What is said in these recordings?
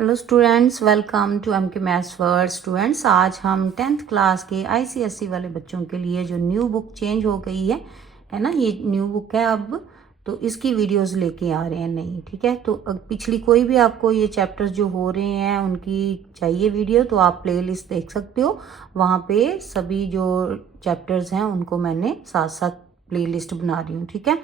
Hello students, welcome to M K maths word. Students, आज हम 10th class के ICSE वाले बच्चों के लिए जो न्यू बुक चेंज हो गई है ना, ये न्यू बुक है अब, तो इसकी वीडियोस लेके आ रहे हैं नई। ठीक है, तो पिछली कोई भी आपको ये चैप्टर्स जो हो रहे हैं उनकी चाहिए वीडियो तो आप प्लेलिस्ट देख सकते हो। वहाँ पे सभी जो चैप्टर्स हैं उनको मैंने साथ साथ प्लेलिस्ट बना रही हूँ। ठीक है,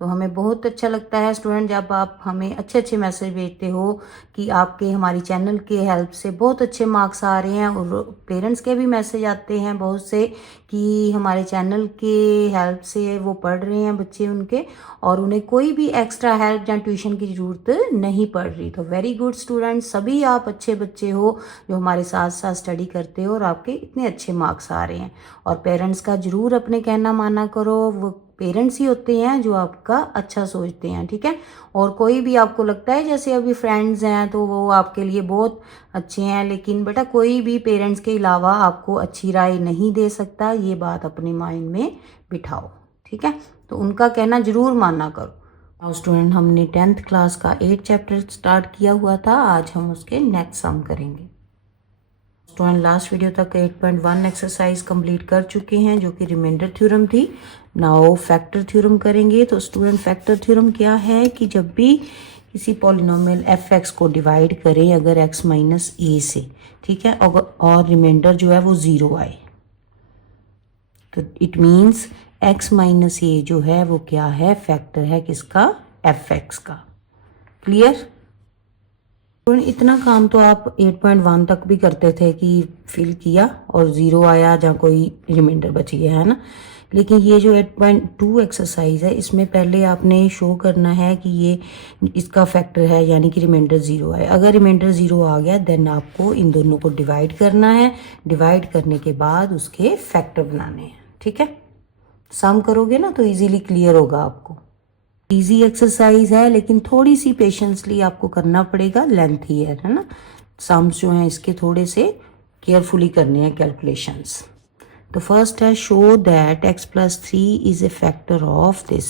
तो हमें बहुत अच्छा लगता है स्टूडेंट जब आप हमें अच्छे अच्छे मैसेज भेजते हो कि आपके हमारी चैनल के हेल्प से बहुत अच्छे मार्क्स आ रहे हैं, और पेरेंट्स के भी मैसेज आते हैं बहुत से कि हमारे चैनल के हेल्प से वो पढ़ रहे हैं बच्चे उनके, और उन्हें कोई भी एक्स्ट्रा हेल्प या ट्यूशन की ज़रूरत नहीं पड़ रही। तो वेरी गुड स्टूडेंट, सभी आप अच्छे बच्चे हो जो हमारे साथ साथ स्टडी करते हो और आपके इतने अच्छे मार्क्स आ रहे हैं। और पेरेंट्स का ज़रूर अपने कहना माना करो, वो पेरेंट्स ही होते हैं जो आपका अच्छा सोचते हैं। ठीक है, और कोई भी आपको लगता है जैसे अभी फ्रेंड्स हैं तो वो आपके लिए बहुत अच्छे हैं, लेकिन बेटा कोई भी पेरेंट्स के अलावा आपको अच्छी राय नहीं दे सकता, ये बात अपने माइंड में बिठाओ। ठीक है, तो उनका कहना ज़रूर माना करो। और स्टूडेंट, हमने 10th क्लास का 8 चैप्टर स्टार्ट किया हुआ था, आज हम उसके नेक्स्ट सम करेंगे। स्टूडेंट, लास्ट वीडियो तक 8.1 एक्सरसाइज कंप्लीट कर चुके हैं जो कि रिमाइंडर थ्योरम थी। नाउ फैक्टर थ्योरम करेंगे। तो स्टूडेंट, फैक्टर थ्योरम क्या है कि जब भी किसी पॉलिनोमियल एफ एक्स को डिवाइड करें अगर एक्स माइनस ए से, ठीक है, और रिमाइंडर जो है वो 0 आए, तो इट मीन्स एक्स माइनस ए जो है वो क्या है, फैक्टर है किसका, एफ एक्स का। क्लियर? इतना काम तो आप 8.1 तक भी करते थे कि फिल किया और 0 आया या कोई रिमाइंडर बच गया, है ना। लेकिन ये जो 8.2 एक्सरसाइज है इसमें पहले आपने शो करना है कि ये इसका फैक्टर है, यानी कि रिमाइंडर 0 आए। अगर रिमाइंडर 0 आ गया देन आपको इन दोनों को डिवाइड करना है, डिवाइड करने के बाद उसके फैक्टर बनाने हैं। ठीक है, सम करोगे ना तो इजीली क्लियर होगा आपको। इजी एक्सरसाइज है लेकिन थोड़ी सी पेशेंसली आपको करना पड़ेगा, लेंथी है ना। सम्स जो हैं इसके थोड़े से केयरफुली करने हैं कैलकुलेशंस। तो फर्स्ट है show that x plus 3 is A factor of this.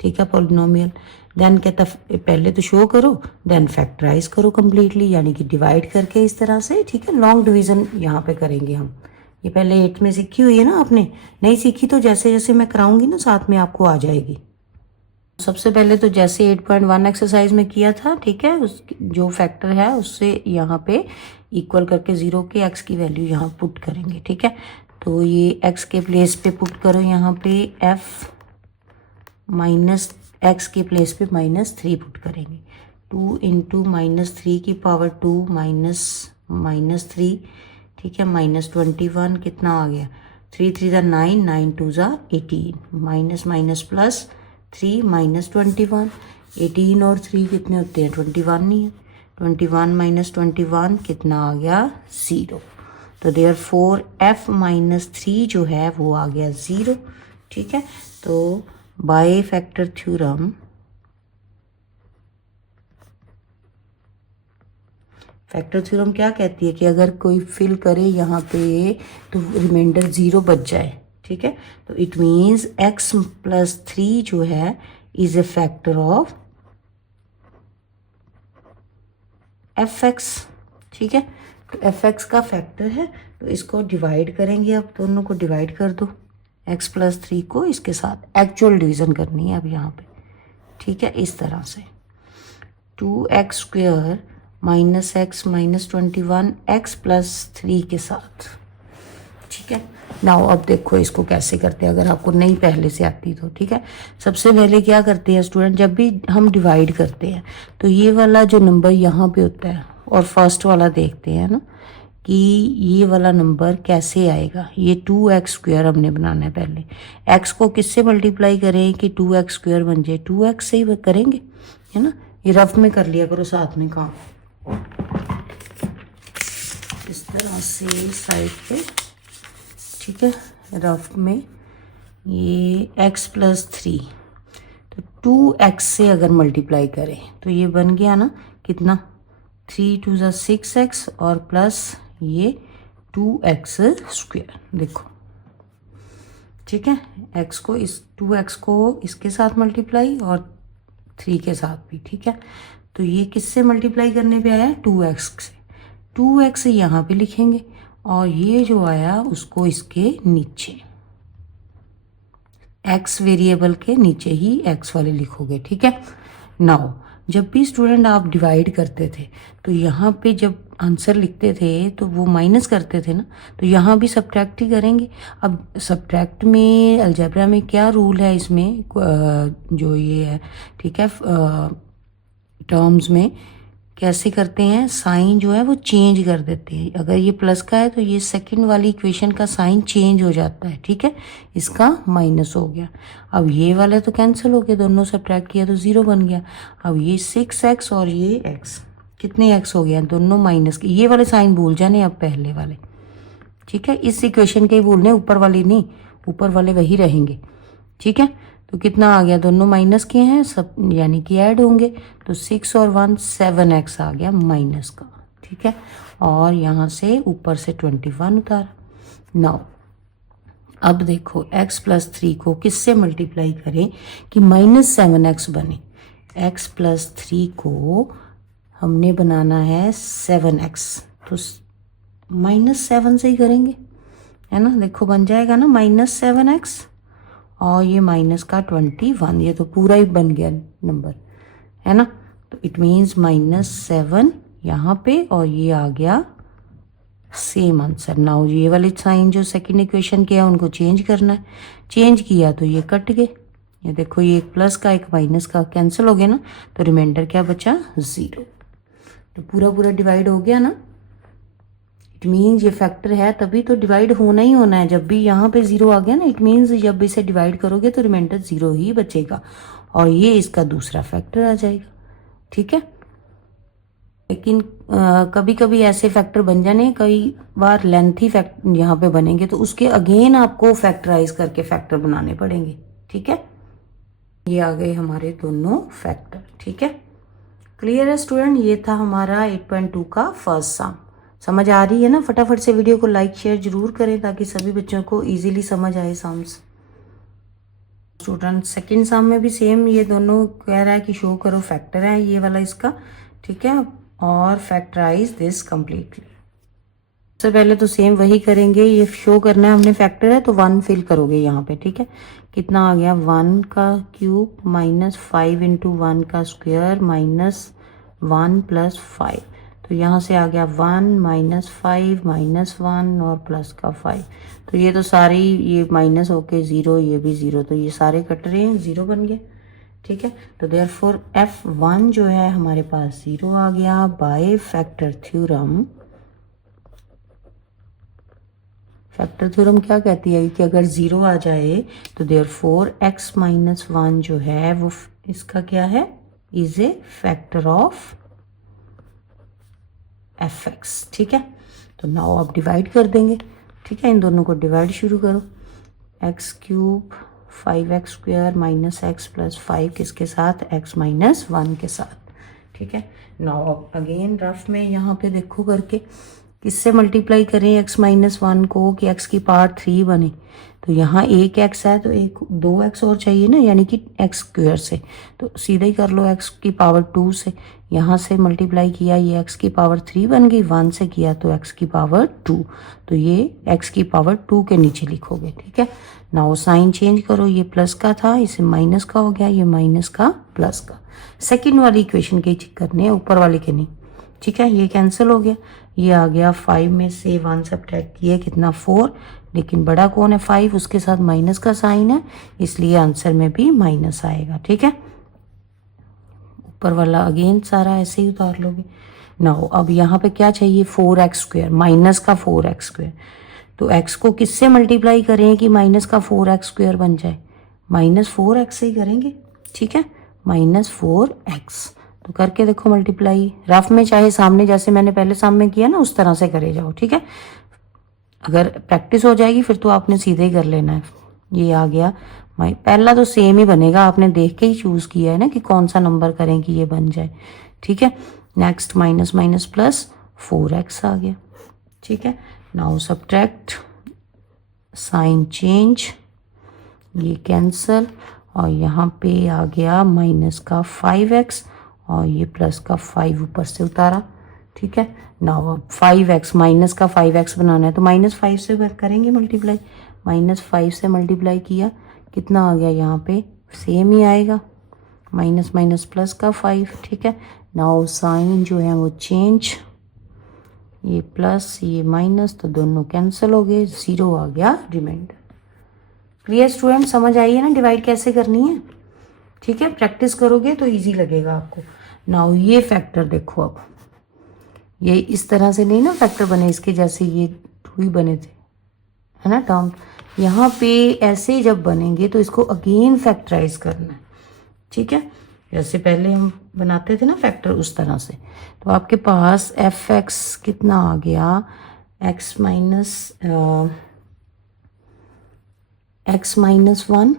ठीक है, पॉलिनोमियल। देन कहता पहले तो शो करो देन फैक्टराइज करो कंप्लीटली, यानी कि डिवाइड करके इस तरह से। ठीक है, लॉन्ग डिवीजन यहाँ पे करेंगे हम। ये पहले 8 में सीखी हुई है ना आपने, नहीं सीखी तो जैसे जैसे मैं कराऊंगी ना साथ में आपको आ जाएगी। सबसे पहले तो जैसे 8.1 एक्सरसाइज में किया था, ठीक है, उस जो फैक्टर है उससे यहाँ पे इक्वल करके 0 के x की वैल्यू यहाँ पुट करेंगे। ठीक है, तो ये x के प्लेस पे पुट करो, यहाँ पे f माइनस एक्स के प्लेस पे -3 पुट करेंगे। 2 इंटू -3 की पावर 2 -3, ठीक है, -21 कितना आ गया, 3 3 ज़ा 9, 9 2 ज़ा 18, माइनस माइनस प्लस 3 -21, 18 और 3 कितने होते हैं, 21 नहीं है, 21 -21 कितना आ गया, 0। तो देयरफॉर f -3 जो है वो आ गया 0। ठीक है, तो बाय फैक्टर थ्योरम क्या कहती है कि अगर कोई फिल करे यहाँ पे तो रिमाइंडर 0 बच जाए। ठीक है, तो इट मीन्स x प्लस 3 जो है is A factor of F x. ठीक है, तो एफ एक्स का फैक्टर है, तो इसको डिवाइड करेंगे। अब दोनों को डिवाइड कर दो, x प्लस 3 को इसके साथ एक्चुअल डिवीजन करनी है अब यहाँ पे। ठीक है, इस तरह से 2x square minus x minus 21 x plus 3 के साथ। ठीक है, नाउ अब देखो इसको कैसे करते हैं अगर आपको नहीं पहले से आती तो। ठीक है, सबसे पहले क्या करते हैं स्टूडेंट, जब भी हम डिवाइड करते हैं तो ये वाला जो नंबर यहाँ पे होता है और फर्स्ट वाला देखते हैं ना कि ये वाला नंबर कैसे आएगा। ये 2x स्क्वेयर हमने बनाना है पहले, x को किससे मल्टीप्लाई करें कि 2x स्क्वेयर बन जाए, 2x से ही करेंगे, है ना। ये रफ में कर लिया करो साथ में काम, इस तरह से साइड पे। ठीक है, रफ में ये x प्लस 3, तो 2x से अगर मल्टीप्लाई करें तो ये बन गया ना कितना, 3 2 ज़ा 6x और प्लस ये 2x स्क्वेयर। देखो, ठीक है, x को इस 2x को इसके साथ मल्टीप्लाई और 3 के साथ भी। ठीक है, तो ये किससे मल्टीप्लाई करने पे आया, 2x से। 2x यहाँ पे लिखेंगे और ये जो आया उसको इसके नीचे, x वेरिएबल के नीचे ही x वाले लिखोगे, ठीक है। नाउ जब भी स्टूडेंट आप डिवाइड करते थे तो यहाँ पे जब आंसर लिखते थे तो वो माइनस करते थे ना, तो यहाँ भी सब्ट्रैक्ट ही करेंगे। अब सब्ट्रैक्ट में अलजेब्रा में क्या रूल है, इसमें जो ये है, ठीक है, टर्म्स में कैसे करते हैं, साइन जो है वो चेंज कर देते हैं। अगर ये प्लस का है तो ये सेकंड वाली इक्वेशन का साइन चेंज हो जाता है, ठीक है। इसका माइनस हो गया। अब ये वाला तो कैंसिल हो गया, दोनों सब्ट्रैक्ट किया तो 0 बन गया। अब ये 6x और ये x, कितने x हो गया, दोनों माइनस के। ये वाले साइन भूल जाने अब पहले वाले, ठीक है। इस इक्वेशन के ही भूलने, ऊपर वाले नहीं, ऊपर वाले वही रहेंगे, ठीक है। तो कितना आ गया, दोनों माइनस के हैं सब, यानी कि ऐड होंगे। तो 6 और 1 7x आ गया माइनस का, ठीक है। और यहाँ से ऊपर से 21 उतारा। नाउ अब देखो x प्लस 3 को किससे मल्टीप्लाई करें कि माइनस 7x बने। x प्लस 3 को हमने बनाना है 7x, तो माइनस 7 से ही करेंगे, है ना। देखो बन जाएगा ना माइनस 7x और ये माइनस का 21, ये तो पूरा ही बन गया नंबर, है ना। तो इट मीन्स -7 यहाँ पे और ये आ गया सेम आंसर। नाउ ये वाले साइन जो सेकंड इक्वेशन के है उनको चेंज करना है। चेंज किया तो ये कट गए, ये देखो ये एक प्लस का एक माइनस का कैंसिल हो गया ना, तो रिमाइंडर क्या बचा, 0। तो पूरा पूरा डिवाइड हो गया ना। इट मीन्स ये फैक्टर है तभी तो डिवाइड होना ही होना है। जब भी यहाँ पे 0 आ गया ना, इट मीन्स जब इसे डिवाइड करोगे तो रिमाइंडर 0 ही बचेगा और ये इसका दूसरा फैक्टर आ जाएगा, ठीक है। लेकिन कभी कभी ऐसे फैक्टर बन जाने, कई बार लेंथी फैक्टर यहाँ पे बनेंगे तो उसके अगेन आपको फैक्टराइज करके फैक्टर बनाने पड़ेंगे, ठीक है। ये आ गए हमारे दोनों फैक्टर, ठीक है। क्लियर है स्टूडेंट, ये था हमारा 8.2 का फर्स्ट सम। समझ आ रही है ना। फटाफट से वीडियो को लाइक शेयर जरूर करें ताकि सभी बच्चों को इजीली समझ आए सम्स। स्टूडेंट सेकंड सम में भी सेम ये दोनों कह रहा है कि शो करो फैक्टर है ये वाला इसका, ठीक है, और फैक्टराइज दिस कंप्लीटली। सबसे पहले तो सेम वही करेंगे, ये शो करना है हमने फैक्टर है तो 1 फिल करोगे यहाँ पे, ठीक है। कितना आ गया, 1 का क्यूब माइनस 5 इंटू 1 का स्क्वायर माइनस 1 प्लस 5। तो यहाँ से आ गया 1 माइनस 5 माइनस 1 और प्लस का 5। तो ये तो सारी ये माइनस होके 0, ये भी 0, तो ये सारे कट रहे हैं, 0 बन गए, ठीक है। तो देयरफॉर F1 जो है हमारे पास 0 आ गया by factor theorem. Factor theorem क्या कहती है कि अगर 0 आ जाए तो देयरफॉर x माइनस 1 जो है वो इसका क्या है, is A factor of fx, ठीक है। तो नाउ आप डिवाइड कर देंगे, ठीक है। इन दोनों को डिवाइड शुरू करो, x cube 5x square minus x plus 5 किसके साथ, x माइनस 1 के साथ, ठीक है। नाउ अब अगेन रफ में यहाँ पे देखो करके किससे मल्टीप्लाई करें x माइनस 1 को कि x की पावर 3 बने। तो यहाँ एक x है तो एक 2x और चाहिए ना, यानी कि x स्क्वायर से, तो सीधा ही कर लो x की पावर 2 से। यहाँ से मल्टीप्लाई किया ये x की पावर 3 बन गई, 1 से किया तो x की पावर 2, तो ये x की पावर 2 के नीचे लिखोगे, ठीक है। नाउ साइन चेंज करो, ये प्लस का था इसे माइनस का हो गया, ये माइनस का प्लस का। सेकेंड वाली इक्वेशन के चेक करने, ऊपर वाले के नहीं, ठीक है। ये कैंसिल हो गया, ये आ गया 5 में से 1 सब्ट्रैक्ट किया कितना 4, लेकिन बड़ा कौन है 5, उसके साथ माइनस का साइन है इसलिए आंसर में भी माइनस आएगा, ठीक है। ऊपर वाला अगेन सारा ऐसे ही उतार लोगे। नाउ अब यहाँ पे क्या चाहिए, 4x स्क्वायर, माइनस का 4x स्क्वायर। तो x को किससे मल्टीप्लाई करें कि माइनस का 4x स्क्वायर बन जाए, माइनस 4x से ही करेंगे, ठीक है, माइनस 4x। तो करके देखो मल्टीप्लाई, रफ में चाहे सामने जैसे मैंने पहले सामने किया ना उस तरह से करे जाओ, ठीक है। अगर प्रैक्टिस हो जाएगी फिर तो आपने सीधे ही कर लेना है। ये आ गया, पहला तो सेम ही बनेगा, आपने देख के ही चूज किया है ना कि कौन सा नंबर करें कि ये बन जाए, ठीक है। Next minus minus plus 4x आ गया, ठीक है। नाउ सब्ट्रैक्ट, साइन चेंज, ये कैंसल और यहाँ पे आ गया माइनस का 5x और ये प्लस का 5 ऊपर से उतारा, ठीक है। नाउ अब 5x माइनस का 5x बनाना है तो -5 से करेंगे मल्टीप्लाई, -5 से मल्टीप्लाई किया, कितना आ गया यहाँ पे, सेम ही आएगा, माइनस माइनस प्लस का 5, ठीक है। नाउ साइन जो है वो चेंज, ये प्लस ये माइनस तो दोनों कैंसिल हो गए, 0 आ गया रिमाइंडर। क्लियर स्टूडेंट, समझ आई है ना डिवाइड कैसे करनी है, ठीक है। प्रैक्टिस करोगे तो इजी लगेगा आपको। नाउ ये फैक्टर देखो, अब ये इस तरह से नहीं ना फैक्टर बने, इसके जैसे ये 2 ही बने थे, है ना टर्म। यहाँ पे ऐसे जब बनेंगे तो इसको अगेन फैक्टराइज करना है, ठीक है। जैसे पहले हम बनाते थे ना फैक्टर, उस तरह से। तो आपके पास fx कितना आ गया, x माइनस 1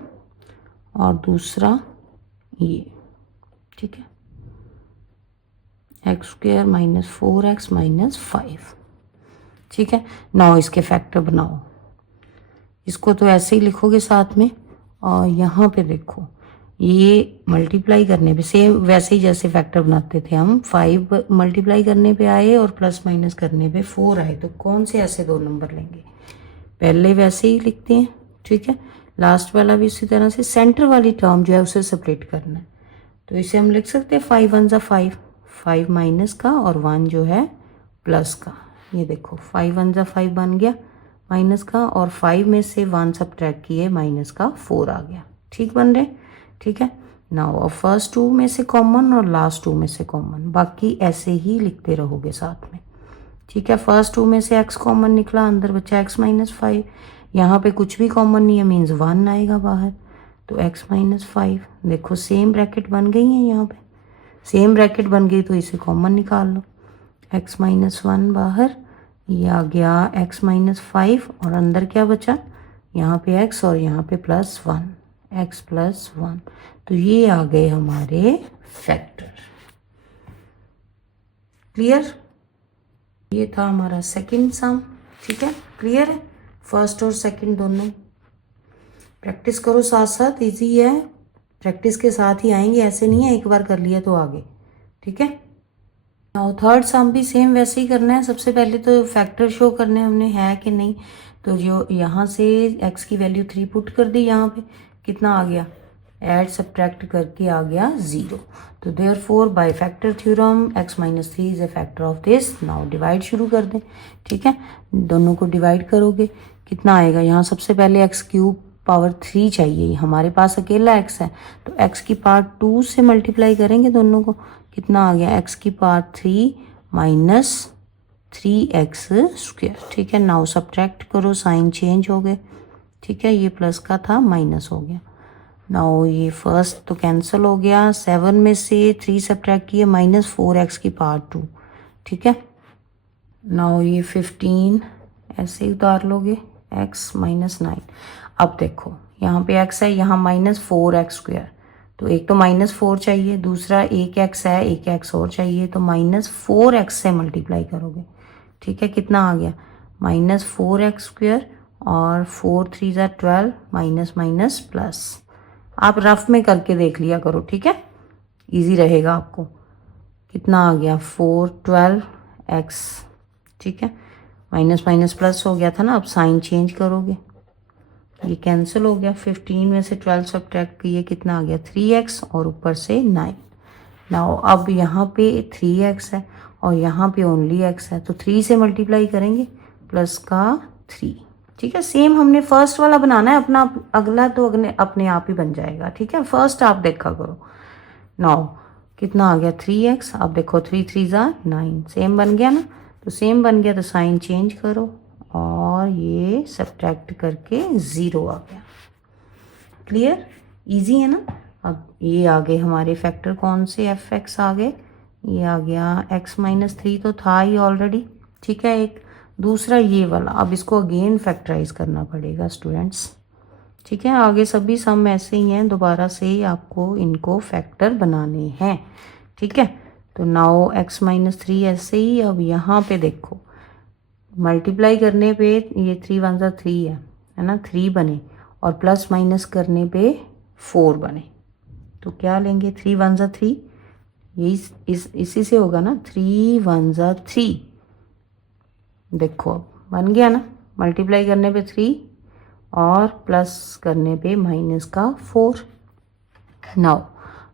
और दूसरा ये, ठीक है, x² माइनस 4x माइनस 5, ठीक है। नाउ इसके फैक्टर बनाओ, इसको तो ऐसे ही लिखोगे साथ में, और यहाँ पे देखो ये मल्टीप्लाई करने पे सेम वैसे ही जैसे फैक्टर बनाते थे हम, 5 मल्टीप्लाई करने पे आए और प्लस माइनस करने पे 4 आए, तो कौन से ऐसे 2 नंबर लेंगे, पहले वैसे ही लिखते हैं, ठीक है। लास्ट वाला भी इसी तरह से, सेंटर वाली टर्म जो है उसे सेपरेट करना है, तो इसे हम लिख सकते हैं 5 1 जा 5, 5 माइनस का और 1 जो है प्लस का, ये देखो 5 1 जा 5 बन गया माइनस का, और 5 में से 1 सब्ट्रैक्ट किए माइनस का 4 आ गया, ठीक बन रहे, ठीक है। नाउ अब फर्स्ट 2 में से कॉमन और लास्ट 2 में से कॉमन, बाकी ऐसे ही लिखते रहोगे साथ में, ठीक है। फर्स्ट 2 में से x कॉमन निकला, अंदर बचा x माइनस 5, यहाँ पे कुछ भी कॉमन नहीं है, मीन्स 1 आएगा बाहर, तो x माइनस 5, देखो सेम ब्रैकेट बन गई है, यहाँ पे सेम ब्रैकेट बन गई तो इसे कॉमन निकाल लो, x माइनस 1 बाहर, ये आ गया x माइनस 5, और अंदर क्या बचा, यहाँ पे x और यहाँ पे प्लस 1, x प्लस 1, तो ये आ गए हमारे फैक्टर। क्लियर, ये था हमारा सेकंड सम, ठीक है। क्लियर है, फर्स्ट और सेकंड दोनों प्रैक्टिस करो साथ साथ, इजी है, प्रैक्टिस के साथ ही आएंगे, ऐसे नहीं है एक बार कर लिया तो आगे, ठीक है। और थर्ड सम भी सेम वैसे ही करना है, सबसे पहले तो फैक्टर शो करने हमने है कि नहीं, तो जो यहाँ से x की वैल्यू 3 पुट कर दी, यहाँ पे कितना आ गया, ऐड सब्ट्रैक्ट करके आ गया 0, तो therefore by factor theorem x minus 3 is A factor of this. Now divide शुरू कर दें, ठीक है, दोनों को डिवाइड करोगे कितना आएगा, यहाँ सबसे पहले x³ पावर 3 चाहिए, हमारे पास अकेला x है, तो x की पावर 2 से मल्टीप्लाई करेंगे दोनों को, कितना आ गया, x की पावर 3 माइनस 3x², ठीक है। नाउ सब्ट्रैक्ट करो, साइन चेंज हो गए, ठीक है, ये प्लस का था माइनस हो गया। नाउ ये फर्स्ट तो कैंसिल हो गया, 7 में से 3 सब्ट्रैक्ट किए माइनस 4x की पावर 2, ठीक है। नाउ ये 15 ऐसे ही उतार लोगे, x माइनस 9, अब देखो यहाँ पे x है, यहाँ माइनस 4x², तो एक तो -4 चाहिए, दूसरा एक x है, एक x और चाहिए, तो -4x से मल्टीप्लाई करोगे, ठीक है, कितना आ गया, -4x² और 4 3 जा 12, माइनस माइनस प्लस, आप रफ में करके देख लिया करो, ठीक है, इजी रहेगा आपको। कितना आ गया, 4 12x, ठीक है, माइनस माइनस प्लस हो गया था ना, अब साइन चेंज करोगे, ये कैंसिल हो गया, 15 में से 12 सब्ट्रैक्ट किए, कितना आ गया 3x और ऊपर से 9। नाउ अब यहाँ पे 3x है और यहाँ पे ओनली x है, तो 3 से मल्टीप्लाई करेंगे प्लस का 3, ठीक है। सेम हमने फर्स्ट वाला बनाना है अपना, अगला तो अपने आप ही बन जाएगा, ठीक है, फर्स्ट आप देखा करो। नाउ कितना आ गया 3x, अब देखो 3 3 जा 9, सेम बन गया ना, तो सेम बन गया तो साइन चेंज करो और ये सब्ट्रैक्ट करके 0 आ गया। क्लियर, इजी है ना। अब ये आ गए हमारे फैक्टर, कौन से, fx आ गए, ये आ गया x माइनस 3 तो था ही ऑलरेडी, ठीक है, एक दूसरा ये वाला, अब इसको अगेन फैक्टराइज करना पड़ेगा स्टूडेंट्स, ठीक है। आगे सभी सम ऐसे ही हैं, दोबारा से ही आपको इनको फैक्टर बनाने हैं, ठीक है। तो नाउ x माइनस 3 ऐसे ही, अब यहाँ पे देखो मल्टीप्लाई करने पे ये 3 1 जा 3 है ना, 3 बने, और प्लस माइनस करने पे 4 बने, तो क्या लेंगे, 3 1 जा 3, यही इसी से होगा ना, 3 1 ज़ा 3। देखो अब बन गया ना, मल्टीप्लाई करने पे 3 और प्लस करने पे माइनस का 4। नाउ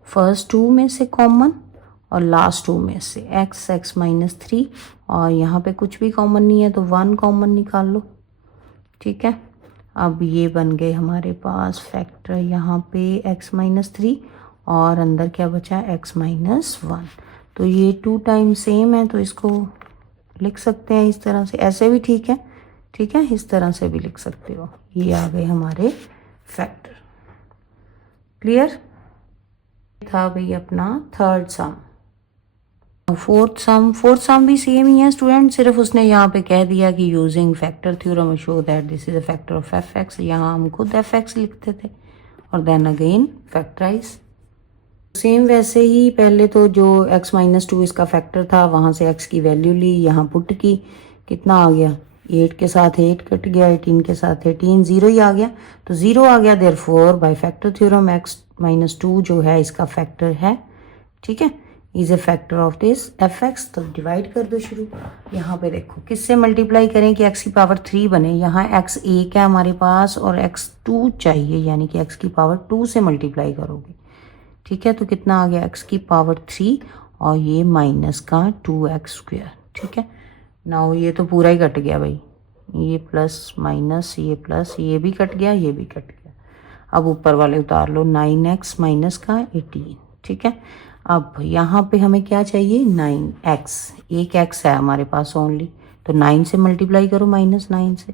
फर्स्ट 2 में से कॉमन और लास्ट 2 में से x माइनस 3, और यहाँ पे कुछ भी कॉमन नहीं है तो 1 कॉमन निकाल लो। ठीक है, अब ये बन गए हमारे पास फैक्टर यहाँ पे x माइनस 3 और अंदर क्या बचा x माइनस 1। तो ये 2 टाइम सेम है तो इसको लिख सकते हैं इस तरह से, ऐसे भी ठीक है, ठीक है, इस तरह से भी लिख सकते हो। ये आ गए हमारे फैक्टर। क्लियर था भाई अपना थर्ड सम। फोर्थ सम भी सेम ही है स्टूडेंट, सिर्फ उसने यहाँ पे कह दिया कि using factor theorem show that this is a factor of F x. यहाँ हम खुद एफ एक्स लिखते थे और देन अगेन फैक्टराइज। सेम वैसे ही पहले तो जो x माइनस 2 इसका फैक्टर था, वहाँ से x की वैल्यू ली, यहाँ पुट की, कितना आ गया, 8 के साथ 8 कट गया, 18 के साथ 18, 0 ही आ गया। तो 0 आ गया, therefore by factor theorem x minus 2 जो है इसका फैक्टर है। ठीक है, is A factor of this F x. तो डिवाइड कर दो शुरू। यहाँ पे देखो किससे मल्टीप्लाई करें कि x की पावर 3 बने। यहाँ x 1 है हमारे पास और x 2 चाहिए, यानी कि x की पावर 2 से मल्टीप्लाई करोगे। ठीक है, तो कितना आ गया, x की पावर 3 और ये माइनस का 2x स्क्वायर। ठीक है, नाउ ये तो पूरा ही कट गया भाई, ये प्लस माइनस, ये प्लस, ये भी कट गया, ये भी कट गया। अब ऊपर वाले उतार लो, 9x माइनस का 18। ठीक है, अब यहाँ पे हमें क्या चाहिए, 9x, एक x है हमारे पास ओनली, तो 9 से मल्टीप्लाई करो माइनस 9 से।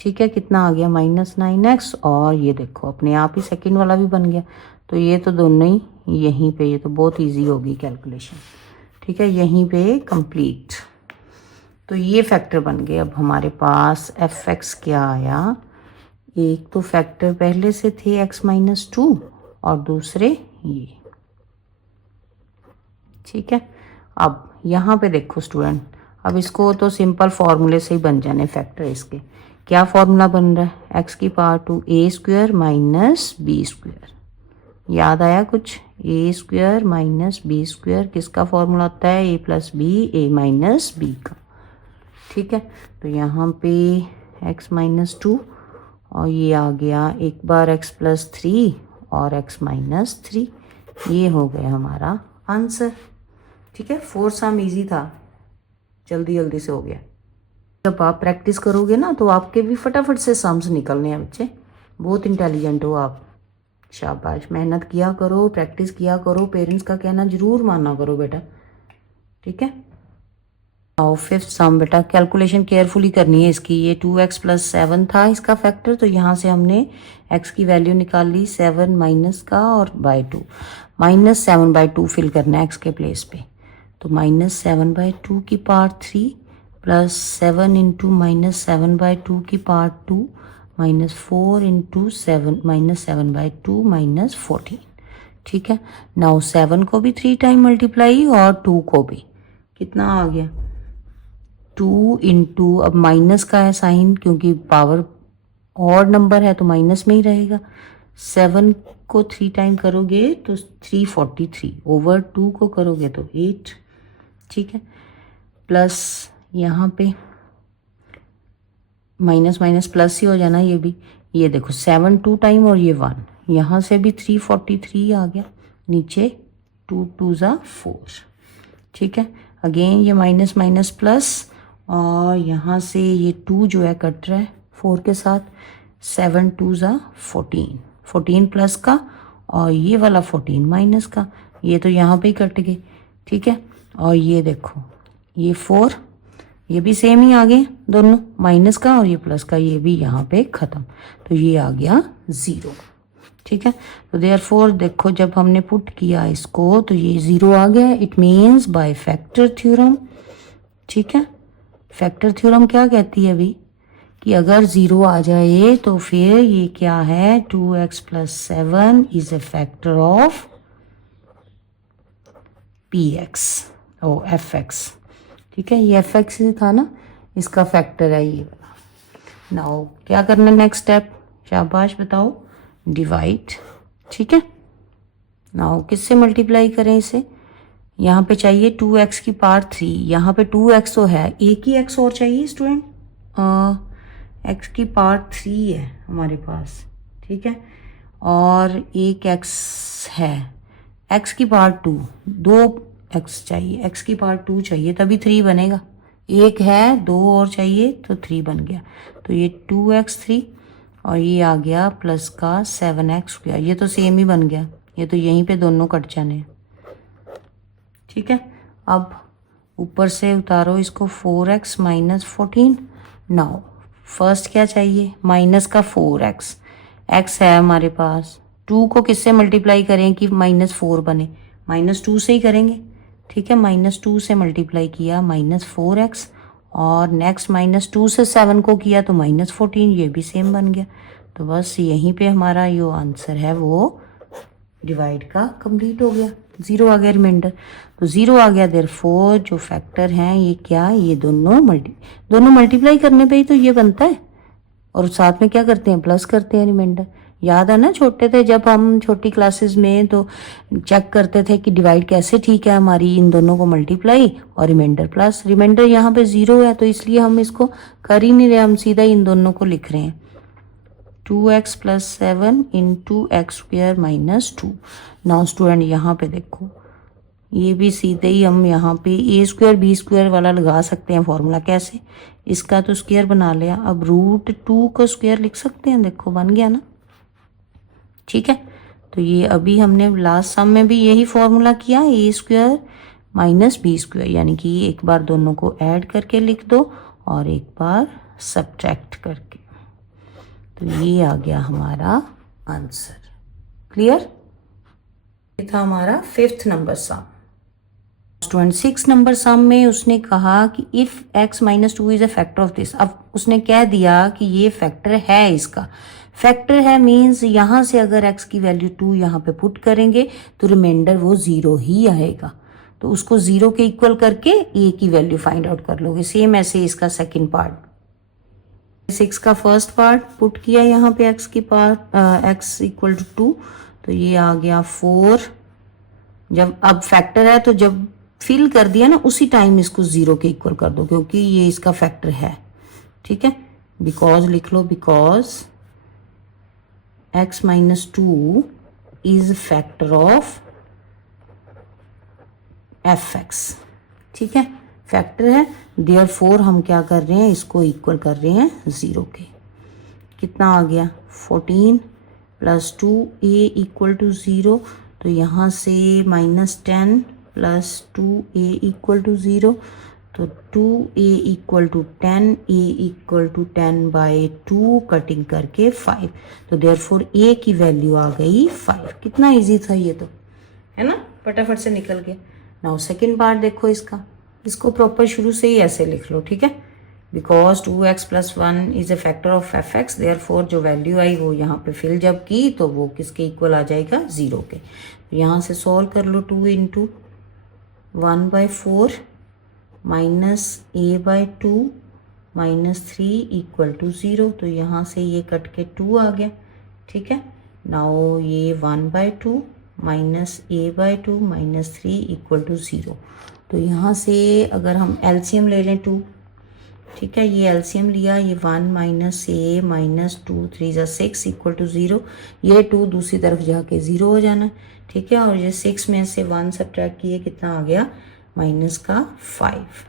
ठीक है, कितना आ गया, माइनस 9x, और ये देखो अपने आप ही सेकंड वाला भी बन गया। तो ये तो दोनों ही यहीं पे, ये तो बहुत इजी होगी कैलकुलेशन। ठीक है, यहीं पे कंप्लीट। तो ये फैक्टर बन गए। अब हमारे पास एफ एक्स क्या आया, एक तो फैक्टर पहले से थे x माइनस 2 और दूसरे ये। ठीक है, अब यहाँ पे देखो स्टूडेंट, अब इसको तो सिंपल फॉर्मूले से ही बन जाने फैक्टर। इसके क्या फॉर्मूला बन रहा है, x की power 2 a square minus B square. याद आया कुछ, A square minus B square किसका फॉर्मूला होता है, A plus B, A minus B का। ठीक है, तो यहाँ पे x माइनस 2 और ये आ गया एक बार x प्लस 3 और x माइनस 3, ये हो गया हमारा आंसर। ठीक है, फोर्थ सम इजी था, जल्दी जल्दी से हो गया। जब आप प्रैक्टिस करोगे ना तो आपके भी फटाफट से सम्स निकलने हैं बच्चे, बहुत इंटेलिजेंट हो आप। शाबाश, मेहनत किया करो, प्रैक्टिस किया करो, पेरेंट्स का कहना जरूर माना करो बेटा। ठीक है, और फिफ्थ सम बेटा कैलकुलेशन केयरफुली करनी है इसकी। ये 2x प्लस 7 था इसका फैक्टर, तो यहाँ से हमने x की वैल्यू निकाल ली 7 माइनस का और बाय 2, माइनस 7/2 फिल करना है x के प्लेस पे। तो माइनस 7/2 की पावर 3 प्लस 7 इंटू माइनस 7/2 की power 2 minus 4 into 7 minus 7/2 minus 14। ठीक है, नाउ 7 को भी 3 टाइम मल्टीप्लाई और 2 को भी, कितना आ गया 2 इंटू, अब माइनस का है साइन क्योंकि पावर और नंबर है तो माइनस में ही रहेगा। 7 को 3 टाइम करोगे तो 343 ओवर 2 को करोगे तो 8। ठीक है, प्लस यहाँ पे माइनस माइनस प्लस ही हो जाना ये भी। ये देखो 7 2 टाइम और ये 1, यहाँ से भी 343 आ गया, नीचे 2 2 ज़ा 4। ठीक है, अगेन ये माइनस माइनस प्लस और यहाँ से ये 2 जो है कट रहा है 4 के साथ, 7 2 ज़ा 14, 14 प्लस का और ये वाला 14 माइनस का, ये तो यहाँ पे ही कट गए। ठीक है, और ये देखो ये 4, ये भी सेम ही आ गए दोनों, माइनस का और ये प्लस का, ये भी यहाँ पे ख़त्म, तो ये आ गया 0। ठीक है, तो देयरफॉर देखो जब हमने पुट किया इसको तो ये 0 आ गया, it means by factor theorem. ठीक है, फैक्टर थ्योरम क्या कहती है अभी कि अगर 0 आ जाए तो फिर ये क्या है, 2x plus 7 is A factor of px or fx। ठीक है, ये fx ही था ना, इसका फैक्टर है ये। नाउ क्या करना है नेक्स्ट स्टेप, शाबाश बताओ, डिवाइड। ठीक है, नाउ किससे मल्टीप्लाई करें इसे, यहाँ पे चाहिए 2x की पावर 3, यहाँ पे 2x तो है, एक ही x और चाहिए स्टूडेंट, x की पावर 3 है हमारे पास, ठीक है, और एक x है, x की पावर 2, दो x चाहिए, x की पावर 2 चाहिए तभी 3 बनेगा, एक है, दो और चाहिए तो 3 बन गया। तो ये 2x3 और ये आ गया प्लस का 7x², ये तो सेम ही बन गया, ये तो यहीं पे दोनों कट जाने, ठीक है। अब ऊपर से उतारो इसको 4x माइनस 14। नाउ फर्स्ट क्या चाहिए, माइनस का 4x, x है हमारे पास, 2 को किससे मल्टीप्लाई करें कि -4 बने, -2 से ही करेंगे, ठीक है। -2 से मल्टीप्लाई किया -4x, और नेक्स्ट -2 से 7 को किया तो -14, ये भी सेम बन गया। तो बस यहीं पे हमारा जो आंसर है वो डिवाइड का कंप्लीट हो गया, 0 आ गया रिमाइंडर, तो 0 आ गया। देयरफॉर जो फैक्टर हैं ये क्या, ये दोनों मल्टीप्लाई करने पे ही तो ये बनता है, और साथ में क्या करते हैं, प्लस करते हैं रिमाइंडर। याद है ना, छोटे थे जब हम, छोटी क्लासेस में, तो चेक करते थे कि डिवाइड कैसे ठीक है हमारी, इन दोनों को मल्टीप्लाई और रिमाइंडर प्लस। रिमाइंडर यहाँ पे 0 है तो इसलिए हम इसको कर ही नहीं रहे, हम सीधा इन दोनों को लिख रहे हैं, 2x plus 7 into x² minus 2। Now student यहाँ पे देखो, ये भी सीधे ही हम यहाँ पे a² b² वाला लगा सकते हैं फॉर्मूला। कैसे, इसका तो स्क्वायर बना लिया, अब √2 का स्क्वायर लिख सकते हैं, देखो बन गया ना, ठीक है। तो ये अभी हमने लास्ट सम में भी यही फॉर्मूला किया, a² माइनस b², यानी कि एक बार दोनों को ऐड करके लिख दो और एक बार सब्ट्रैक्ट करके, तो ये आ गया हमारा आंसर। क्लियर, ये था हमारा 5th नंबर सम। स्टूडेंट 6 नंबर सम में उसने कहा कि if x minus 2 is a factor of this. अब उसने कह दिया कि ये फैक्टर है, इसका फैक्टर है मींस यहाँ से अगर x की वैल्यू 2 यहाँ पे पुट करेंगे तो रिमाइंडर वो 0 ही आएगा, तो उसको 0 के इक्वल करके a की वैल्यू फाइंड आउट कर लोगे। सेम ऐसे इसका सेकेंड पार्ट, 6 का फर्स्ट पार्ट पुट किया यहाँ पे x की पार्ट x इक्वल टू 2, तो ये आ गया 4। जब अब फैक्टर है तो जब फिल कर दिया ना उसी टाइम इसको 0 के इक्वल कर दो, क्योंकि ये इसका फैक्टर है, ठीक है। बिकॉज लिख लो, because x minus 2 is factor of fx, ठीक है, फैक्टर है। देयरफॉर हम क्या कर रहे हैं, इसको इक्वल कर रहे हैं 0 के। कितना आ गया, 14 प्लस 2a इक्वल टू 0, तो यहाँ से -10 प्लस 2a इक्वल टू 0, तो 2a equal to 10, a equal to 10/2 cutting करके 5, तो देयरफॉर a की वैल्यू आ गई 5। कितना इजी था ये, तो है ना, फटाफट से निकल गया। नाउ सेकेंड पार्ट देखो इसका, इसको प्रॉपर शुरू से ही ऐसे लिख लो, ठीक है। Because 2x plus 1 is a factor of fx, therefore जो वैल्यू आई वो यहाँ पे फिल जब की तो वो किसके इक्वल आ जाएगा, 0 के। यहाँ से सॉल्व कर लो, 2 into 1/4 minus a/2 minus 3 equal to 0, तो यहाँ से ये कट के 2 आ गया, ठीक है। नाउ ये 1/2 minus a/2 minus 3 equal to 0, तो यहाँ से अगर हम एलसीएम ले लें 2, ठीक है, ये एलसीएम लिया, ये 1 minus a minus 2 3 = 6 equal to 0, ये 2 दूसरी तरफ जाके 0 हो जाना, ठीक है। और ये 6 में से 1 सब्ट्रैक्ट किए, कितना आ गया, माइनस का 5,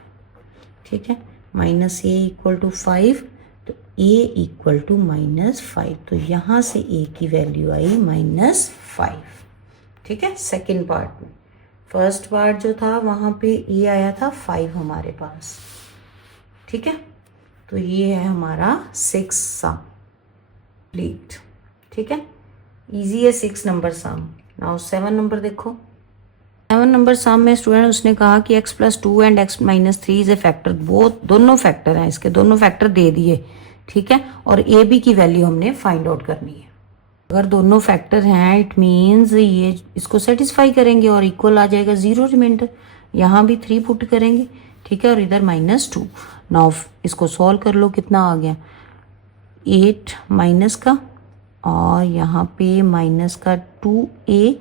ठीक है। माइनस a इक्वल टू 5, तो a इक्वल टू -5, तो यहाँ से a की वैल्यू आई -5, ठीक है। सेकेंड पार्ट में, फर्स्ट पार्ट जो था वहाँ पे a आया था 5 हमारे पास, ठीक है। तो ये है हमारा 6 सम कंप्लीट, ठीक है, इजी है 6 नंबर सम। नाउ 7 नंबर देखो, 7 नंबर सम में स्टूडेंट उसने कहा कि x plus 2 and x minus 3 is A factor, दोनों फैक्टर हैं, इसके दोनों फैक्टर दे दिए, ठीक है। और a b की वैल्यू हमने फाइंड आउट करनी है। अगर दोनों फैक्टर हैं इट मीन्स ये इसको सेटिस्फाई करेंगे और इक्वल आ जाएगा 0 रिमाइंडर, यहाँ भी 3 पुट करेंगे, ठीक है, और इधर -2। नाउ इसको सॉल्व कर लो, कितना आ गया, 8 माइनस का और यहाँ पे माइनस का 2a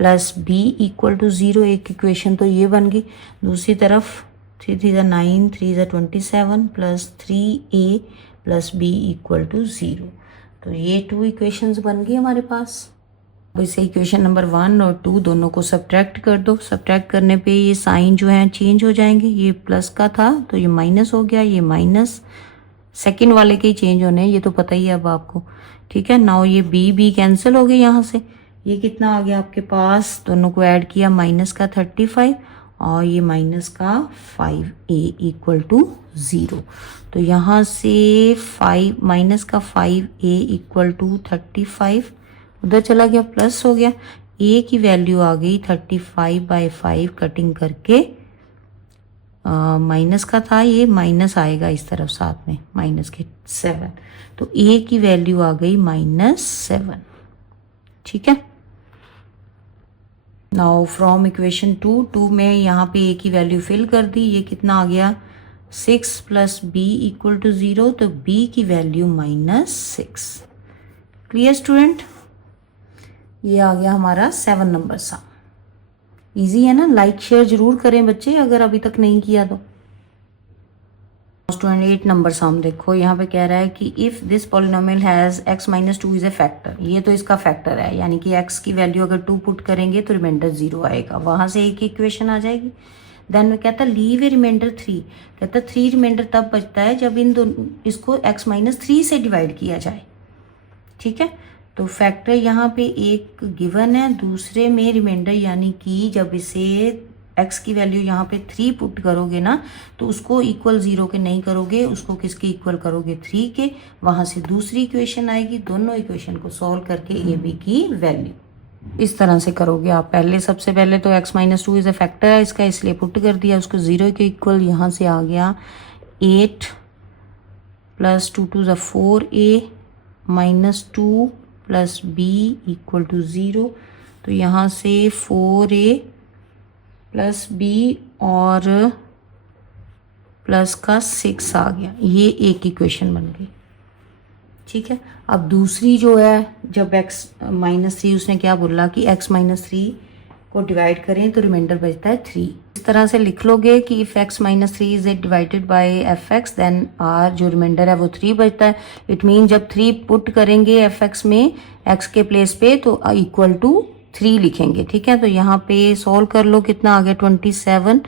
plus B equal to 0, एक इक्वेशन तो ये बन गई। दूसरी तरफ 3 3 ज़ा 9, 3 ज़ा 27 plus 3a plus B equal to 0। तो ये 2 इक्वेशंस बन गई हमारे पास। अब इसे इक्वेशन नंबर 1 और 2 दोनों को सब्ट्रैक्ट कर दो। सब्ट्रैक्ट करने पे ये साइन जो है चेंज हो जाएंगे। ये प्लस का था तो ये माइनस हो गया, ये माइनस सेकंड वाले के ही चेंज होने हैं, ये तो पता ही है अब आपको। ठीक है, नाउ ये बी कैंसिल हो गए यहाँ से। ये कितना आ गया आपके पास, दोनों को ऐड किया, माइनस का 35 और ये माइनस का 5a इक्वल टू 0। तो यहाँ से 5 माइनस का 5a इक्वल टू 35 उधर चला गया, प्लस हो गया। a की वैल्यू आ गई 35/5 कटिंग करके, माइनस का था, ये माइनस आएगा इस तरफ साथ में, माइनस के 7। तो a की वैल्यू आ गई -7। ठीक है, नाउ फ्रॉम इक्वेशन 2 में यहाँ पे a की वैल्यू फिल कर दी। ये कितना आ गया 6 प्लस b इक्वल टू 0, तो b की वैल्यू -6। क्लियर स्टूडेंट, ये आ गया हमारा 7 नंबर सा। इजी है ना, लाइक शेयर जरूर करें बच्चे अगर अभी तक नहीं किया तो। स्टूडेंट 8 नंबर सम देखो, यहाँ पे कह रहा है कि if this polynomial has x - 2 is A factor. ये तो इसका फैक्टर है, यानी कि x की वैल्यू अगर 2 पुट करेंगे तो रिमाइंडर 0 आएगा, वहां से एक इक्वेशन आ जाएगी। देन कहता है लीव ए रिमाइंडर 3। कहता है 3 रिमाइंडर तब बचता है जब इन दोनों इसको x - 3 से डिवाइड किया जाए। ठीक है, तो फैक्टर यहाँ पे एक गिवन है, दूसरे में रिमाइंडर, यानी कि जब इसे x की वैल्यू यहाँ पे 3 पुट करोगे ना तो उसको इक्वल 0 के नहीं करोगे, उसको किसके इक्वल करोगे 3 के। वहां से दूसरी इक्वेशन आएगी, दोनों इक्वेशन को सॉल्व करके ए बी की वैल्यू इस तरह से करोगे आप। पहले सबसे पहले तो x - 2 इज ए फैक्टर है इसका, इसलिए पुट कर दिया उसको 0 के इक्वल। यहाँ से आ गया 8 प्लस 2 2 ज़ा 4a -2 plus b equal to 0। तो यहाँ से 4a प्लस b और प्लस का 6 आ गया, ये एक इक्वेशन बन गई। ठीक है, अब दूसरी जो है, जब x - 3 उसने क्या बोला कि x - 3 को डिवाइड करें तो रिमाइंडर बचता है 3। इस तरह से लिख लोगे कि if x - 3 is divided by fx then r जो रिमाइंडर है वो 3 बचता है। इट मीन जब 3 पुट करेंगे fx में x के प्लेस पे तो इक्वल टू 3 लिखेंगे। ठीक है, तो यहाँ पे सॉल्व कर लो, कितना आ गया 27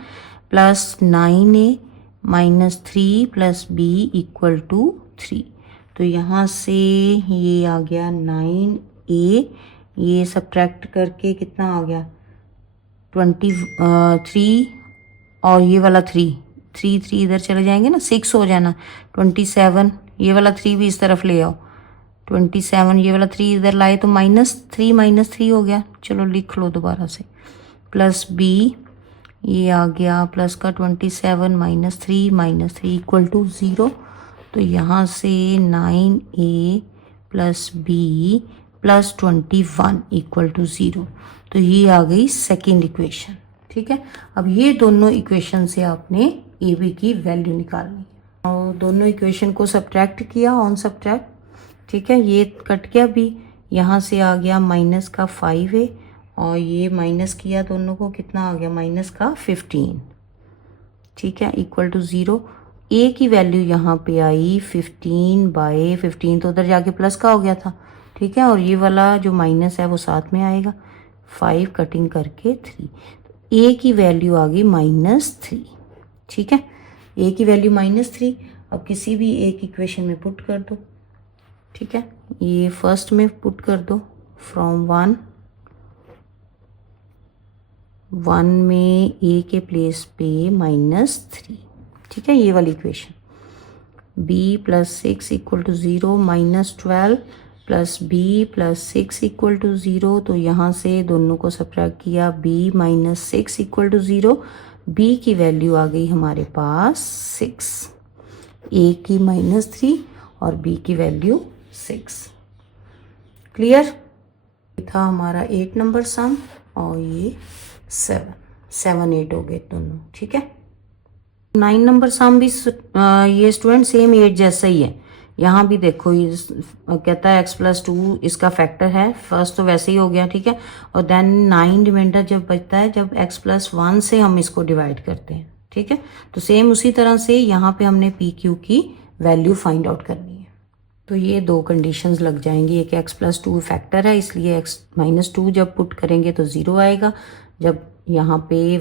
plus 9a -3 plus b equal to 3। तो यहाँ से ये आ गया 9a, ये सब्ट्रैक्ट करके कितना आ गया 23 और ये वाला 3 इधर चले जाएंगे ना, 6 हो जाना। 27 ये वाला 3 भी इस तरफ ले आओ, 27 ये वाला 3 इधर लाए तो -3 हो गया। चलो लिख लो दोबारा से, प्लस b ये आ गया प्लस का 27 -3 इक्वल टू 0। तो यहाँ से 9a plus b plus 21 equal to 0। तो ये आ गई सेकेंड इक्वेशन। ठीक है, अब ये दोनों इक्वेशन से आपने ए बी की वैल्यू निकालनी है और दोनों इक्वेशन को सब्ट्रैक्ट किया, ऑन सब्ट्रैक्ट। ठीक है, ये कट गया भी, यहाँ से आ गया माइनस का 5a और ये माइनस किया दोनों को, कितना आ गया माइनस का 15। ठीक है, इक्वल टू 0। a की वैल्यू यहाँ पे आई 15/15, तो उधर जाके प्लस का हो गया था। ठीक है, और ये वाला जो माइनस है वो साथ में आएगा, 5 कटिंग करके 3। a की वैल्यू आ गई -3। ठीक है, a की वैल्यू -3। अब किसी भी एक इक्वेशन में पुट कर दो। ठीक है, ये फर्स्ट में पुट कर दो, फ्रॉम 1 में a के प्लेस पे -3। ठीक है, ये वाली equation. b + 6 equal to 0, -12 plus b + 6 equal to 0। तो यहाँ से दोनों को सब्ट्रैक्ट किया, b - 6 इक्वल टू 0। b की वैल्यू आ गई हमारे पास 6, a की -3 और b की वैल्यू 6। क्लियर, था हमारा 8 नंबर सम और ये 7 8 हो गए दोनों। ठीक है, 9 नंबर सम भी ये स्टूडेंट सेम 8 जैसा ही है, यहाँ भी देखो ये कहता है x+2 इसका फैक्टर है, फर्स्ट तो वैसे ही हो गया, ठीक है। और देन 9 रिमाइंडर जब बचता है जब x+1 से हम इसको डिवाइड करते हैं, ठीक है। तो सेम उसी तरह से यहाँ पे हमने PQ की वैल्यू फाइंड आउट करनी है। तो ये दो कंडीशंस लग जाएंगी, एक x+2 फैक्टर है इसलिए x-2 जब पुट करेंगे तो 0 आएगा, जब यहाँ पे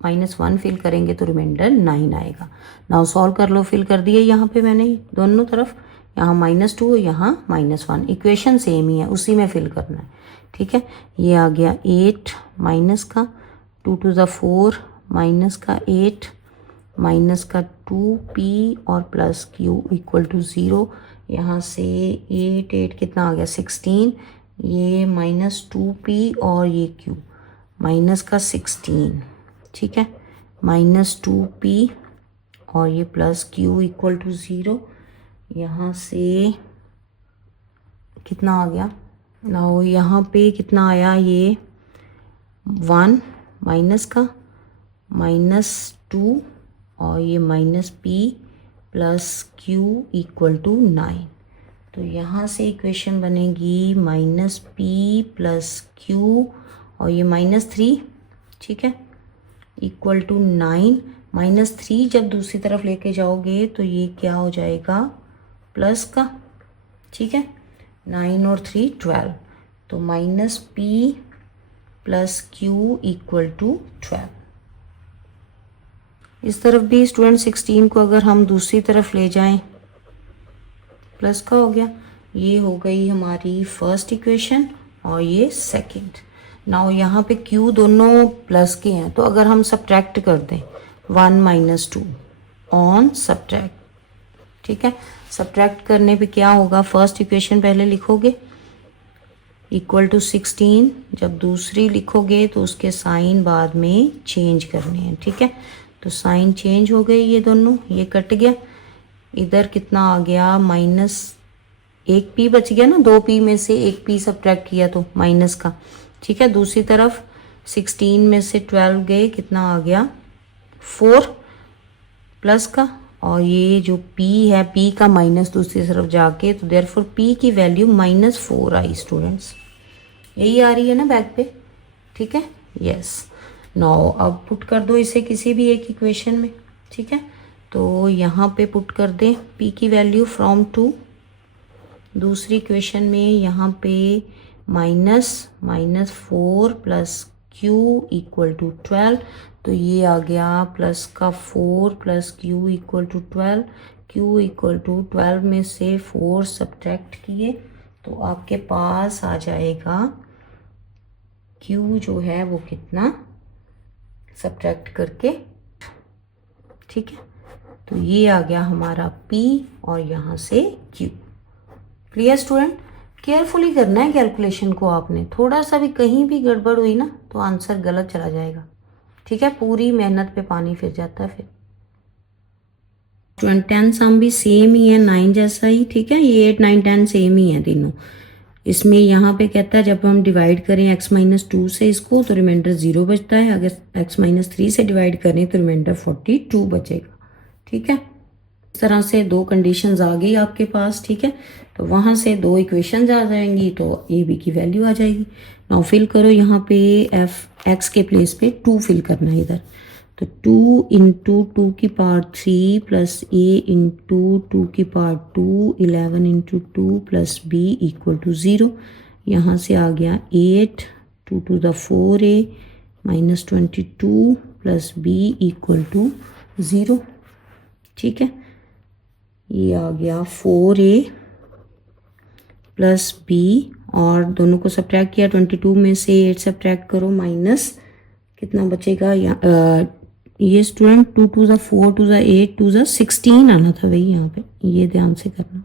1 फिल करेंगे तो रिमाइंडर 9 आएगा। नाउ सॉल्व कर लो, फिल कर दिए यहाँ पे मैंने दोनों तरफ, यहाँ -2 और यहाँ -1, इक्वेशन सेम ही है, उसी में फिल करना है, ठीक है। ये आ गया 8 माइनस का 2 टू द 4 माइनस का 8 माइनस का 2p और प्लस q इक्वल टू 0। यहाँ से 8 कितना आ गया 16, ये -2p और ये q माइनस का 16, ठीक है, -2p और ये प्लस q इक्वल टू 0। यहाँ से कितना आ गया, नाउ यहाँ पे कितना आया, ये 1 माइनस का -2 और ये -p plus q equal to 9। तो यहाँ से इक्वेशन बनेगी -p प्लस q और ये -3, ठीक है, इक्वल टू 9। -3 जब दूसरी तरफ लेके जाओगे तो ये क्या हो जाएगा, प्लस का, ठीक है, 9 और 3 12, तो -p plus q equal to 12। इस तरफ भी स्टूडेंट 16 को अगर हम दूसरी तरफ ले जाएं, प्लस का हो गया, ये हो गई हमारी फर्स्ट इक्वेशन और ये सेकंड। नाउ यहाँ पे q दोनों प्लस के हैं, तो अगर हम सब्ट्रैक्ट कर दें 1 - 2 ऑन सब्ट्रैक्ट, ठीक है, सब्ट्रैक्ट करने पे क्या होगा, फर्स्ट इक्वेशन पहले लिखोगे इक्वल टू 16, जब दूसरी लिखोगे तो उसके साइन बाद में चेंज करने हैं, ठीक है। तो साइन चेंज हो गए, ये दोनों, ये कट गया, इधर कितना आ गया, -1p बच गया ना, 2p में से 1p सब्ट्रैक्ट किया तो माइनस का, ठीक है। दूसरी तरफ 16 में से 12 गए, कितना आ गया 4 प्लस का, और ये जो p है, p का माइनस दूसरी तरफ जाके, तो देयरफॉर p की वैल्यू -4 आई स्टूडेंट्स, यही आ रही है ना बैक पे, ठीक है, यस। नाउ अब पुट कर दो इसे किसी भी एक इक्वेशन में, ठीक है। तो यहाँ पे पुट कर दें p की वैल्यू फ्रॉम 2, दूसरी इक्वेशन में यहाँ पे -4 प्लस q इक्वल टू 12, तो ये आ गया प्लस का 4 plus q equal to 12, q equal to 12 में से 4 सब्ट्रैक्ट किए तो आपके पास आ जाएगा q जो है वो कितना, सब्ट्रैक्ट करके, ठीक है। तो ये आ गया हमारा p और यहाँ से q। क्लियर स्टूडेंट, केयरफुली करना है कैलकुलेशन को आपने, थोड़ा सा भी कहीं भी गड़बड़ हुई ना तो आंसर गलत चला जाएगा, ठीक है, पूरी मेहनत पे पानी फिर जाता है फिर। स्टूडेंट 10 सम भी सेम ही है, 9 जैसा ही, ठीक है, ये 8 9 10 सेम ही है तीनों। इसमें यहाँ पे कहता है जब हम डिवाइड करें x-2 से इसको तो रिमाइंडर 0 बचता है, अगर x-3 से डिवाइड करें तो रिमाइंडर 42 बचेगा, ठीक है। इस तरह से दो कंडीशंस आ गई आपके पास, ठीक है। तो वहाँ से दो इक्वेशंस आ जाएंगी तो ए बी की वैल्यू आ जाएगी। नाउ फिल करो, यहाँ पे x के प्लेस पे 2 फिल करना है इधर, तो 2 इंटू 2 की पावर 3 प्लस a इंटू 2 की power 2, 11 into 2 plus b equal to 0। यहाँ से आ गया 8 2 to the 4a -22 plus b equal to 0, ठीक है। ये आ गया 4a प्लस b और दोनों को सब्ट्रैक्ट किया, 22 में से 8 सब्ट्रैक्ट करो, माइनस कितना बचेगा, ये student 2 to the 4 to the 8 to the 16 आना था भाई, यहाँ पे ये ध्यान से करना,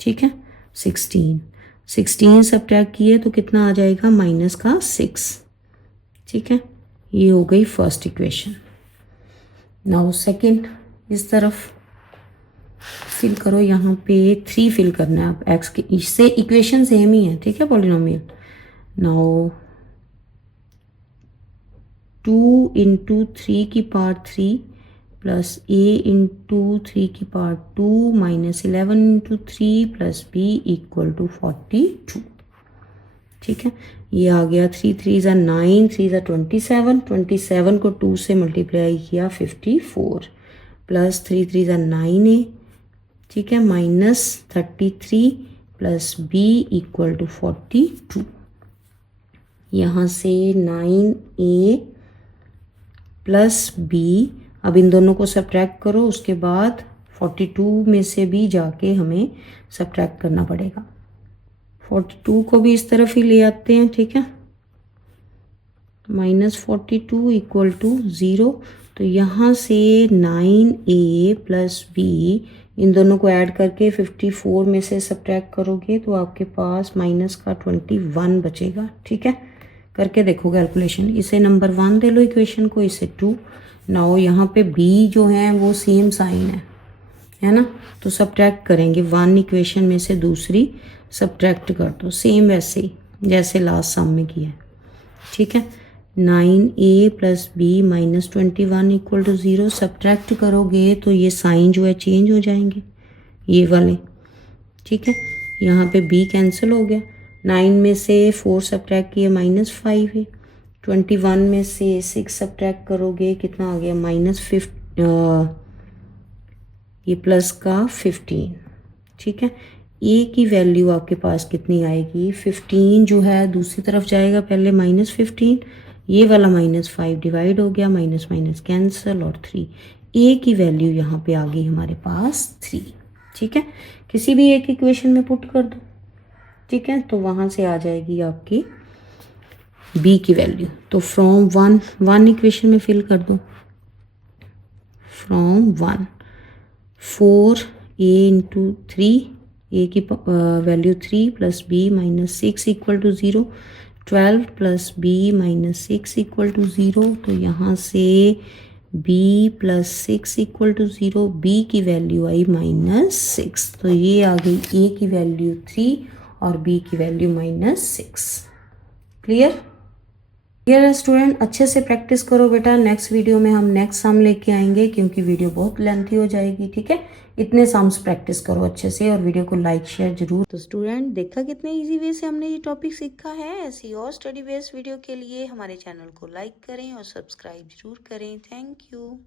ठीक है। 16 सब्ट्रैक्ट किए तो कितना आ जाएगा, माइनस का 6, ठीक है। ये हो गई फर्स्ट इक्वेशन। नाउ सेकंड, इस तरफ फिल करो, यहाँ पे 3 फिल करना है आप एक्स के, इससे इक्वेशन सेम ही है, ठीक है, पॉलिनोमियल। नाउ 2 इंटू 3 की पावर 3 प्लस a इंटू 3 की power 2 minus 11 into 3 plus b equal to 42। ठीक है, ये आ गया 3 3 ज़ा 9, 3 ज़ा 27, 27 को 2 से मल्टीप्लाई किया 54 प्लस 3 3 ज़ा 9a। ठीक है, minus 33 plus b equal to 42। यहाँ से 9a प्लस b, अब इन दोनों को सब्ट्रैक्ट करो, उसके बाद 42 में से भी जाके हमें सब्ट्रैक्ट करना पड़ेगा। 42 को भी इस तरफ ही ले आते हैं। ठीक है, माइनस 42 इक्वल टू 0। तो यहाँ से 9a प्लस b, इन दोनों को ऐड करके 54 में से सब्ट्रैक्ट करोगे तो आपके पास माइनस का 21 बचेगा। ठीक है, करके देखो कैलकुलेशन। इसे नंबर 1 दे लो इक्वेशन को, इसे 2। नाउ यहाँ पे b जो है वो सेम साइन है ना, तो सब्ट्रैक्ट करेंगे 1 इक्वेशन में से दूसरी सब्ट्रैक्ट कर दो, सेम वैसे ही जैसे लास्ट सम में किया है। ठीक है, 9a plus b minus 21 equal to 0। Subtract करोगे तो ये साइन जो है चेंज हो जाएंगे, ये वाले। ठीक है, यहाँ पे b कैंसिल हो गया, 9 में से 4 सब्ट्रैक्ट किए माइनस 5 है, 21 में से 6 सब्ट्रैक्ट करोगे कितना आ गया माइनस 5, ये प्लस का 15। ठीक है, a की वैल्यू आपके पास कितनी आएगी, 15 जो है दूसरी तरफ जाएगा, पहले माइनस 15, ये वाला माइनस 5 डिवाइड हो गया, माइनस माइनस कैंसिल और 3। a की वैल्यू यहाँ पे आ गई हमारे पास 3। ठीक है, किसी भी एक इक्वेशन में पुट कर दो। ठीक है, तो वहाँ से आ जाएगी आपकी b की वैल्यू। तो फ्रॉम 1 इक्वेशन में फिल कर दो, फ्रॉम 1 4a इंटू 3, a की value 3 plus b minus 6 equal to 0, 12 plus b minus 6 equal to 0। तो यहाँ से b plus 6 equal to 0, b की वैल्यू आई माइनस 6। तो ये आ गई a की वैल्यू 3 और b की वैल्यू माइनस 6। क्लियर है स्टूडेंट, अच्छे से प्रैक्टिस करो बेटा। नेक्स्ट वीडियो में हम नेक्स्ट सम लेके आएंगे क्योंकि वीडियो बहुत लेंथी हो जाएगी। ठीक है, इतने सम्स प्रैक्टिस करो अच्छे से और वीडियो को लाइक शेयर जरूर। तो स्टूडेंट देखा कितने इजी वे से हमने ये टॉपिक सीखा है। ऐसी और स्टडी बेस्ड वीडियो के लिए हमारे चैनल को लाइक करें और सब्सक्राइब जरूर करें। Thank you.